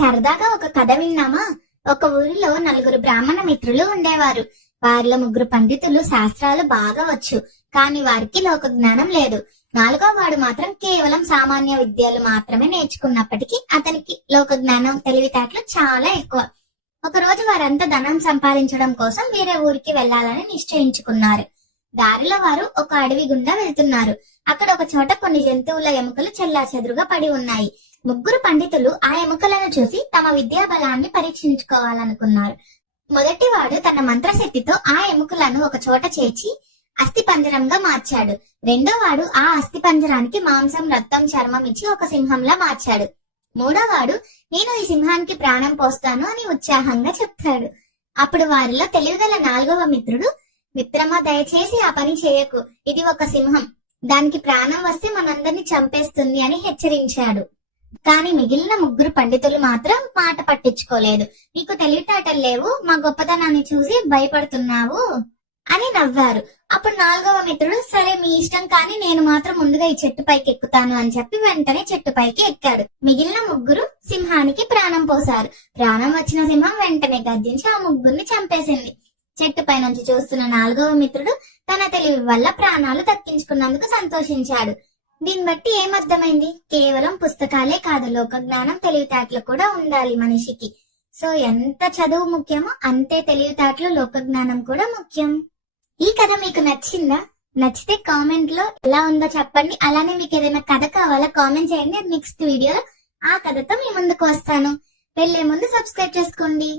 సరదాగా ఒక కథ విన్నామా? ఒక ఊరిలో నలుగురు బ్రాహ్మణ మిత్రులు ఉండేవారు. వారిలో ముగ్గురు పండితులు శాస్త్రాలు బాగా వచ్చు, కాని వారికి లోక జ్ఞానం లేదు. నాలుగో వాడు మాత్రం కేవలం సామాన్య విద్యలు మాత్రమే నేర్చుకున్నప్పటికీ అతనికి లోక జ్ఞానం, తెలివితేటలు చాలా ఎక్కువ. ఒక రోజు వారంతా ధనం సంపాదించడం కోసం వేరే ఊరికి వెళ్లాలని నిశ్చయించుకున్నారు. దారిలో వారు ఒక అడవి గుండా వెళ్తున్నారు. అక్కడ ఒక చోట కొన్ని జంతువుల ఎముకలు చెల్లాచెదురుగా పడి ఉన్నాయి. ముగ్గురు పండితులు ఆ ఎముకలను చూసి తమ విద్యా బలాన్ని పరీక్షించుకోవాలనుకున్నారు. మొదటివాడు తన మంత్రశక్తితో ఆ ఎముకలను ఒక చోట చేర్చి అస్థిపంజరంగా మార్చాడు. రెండో వాడు ఆ అస్థిపంజరానికి మాంసం, రక్తం, చర్మం ఇచ్చి ఒక సింహంలా మార్చాడు. మూడో వాడు నేను ఈ సింహానికి ప్రాణం పోస్తాను అని ఉత్సాహంగా చెప్తాడు. అప్పుడు వారిలో తెలివిగల నాలుగవ మిత్రుడు, మిత్రమా దయచేసి ఆ పని చేయకు, ఇది ఒక సింహం, దానికి ప్రాణం వస్తే మనందరినీ చంపేస్తుంది అని హెచ్చరించాడు. కానీ మిగిలిన ముగ్గురు పండితులు మాత్రం మాట పట్టించుకోలేదు. నీకు తెలివితేటలు లేవు, మా గొప్పతనాన్ని చూసి భయపడుతున్నావు అని నవ్వారు. అప్పుడు నాలుగవ మిత్రుడు, సరే మీ ఇష్టం, కానీ నేను మాత్రం ముందుగా ఈ చెట్టు పైకి ఎక్కుతాను అని చెప్పి వెంటనే చెట్టు పైకి ఎక్కాడు. మిగిలిన ముగ్గురు సింహానికి ప్రాణం పోశారు. ప్రాణం వచ్చిన సింహం వెంటనే గర్జించి ఆ ముగ్గురిని చంపేసింది. చెట్టుపై నుంచి చూస్తున్న నాలుగవ మిత్రుడు తన తెలివి వల్ల ప్రాణాలు దక్కించుకున్నందుకు సంతోషించాడు. దీన్ని బట్టి ఏమర్థమైంది? కేవలం పుస్తకాలే కాదు, లోక జ్ఞానం, తెలివితేటలు కూడా ఉండాలి మనిషికి. సో ఎంత చదువు ముఖ్యమో అంతే తెలివితేటలు, లోక జ్ఞానం కూడా ముఖ్యం. ఈ కథ మీకు నచ్చిందా? నచ్చితే కామెంట్ లో ఎలా ఉందో చెప్పండి. అలానే మీకు ఏదైనా కథ కావాలా కామెంట్ చేయండి. నెక్స్ట్ వీడియోలో ఆ కథతో మీ ముందుకు వస్తాను. వెళ్ళే ముందు సబ్స్క్రైబ్ చేసుకోండి.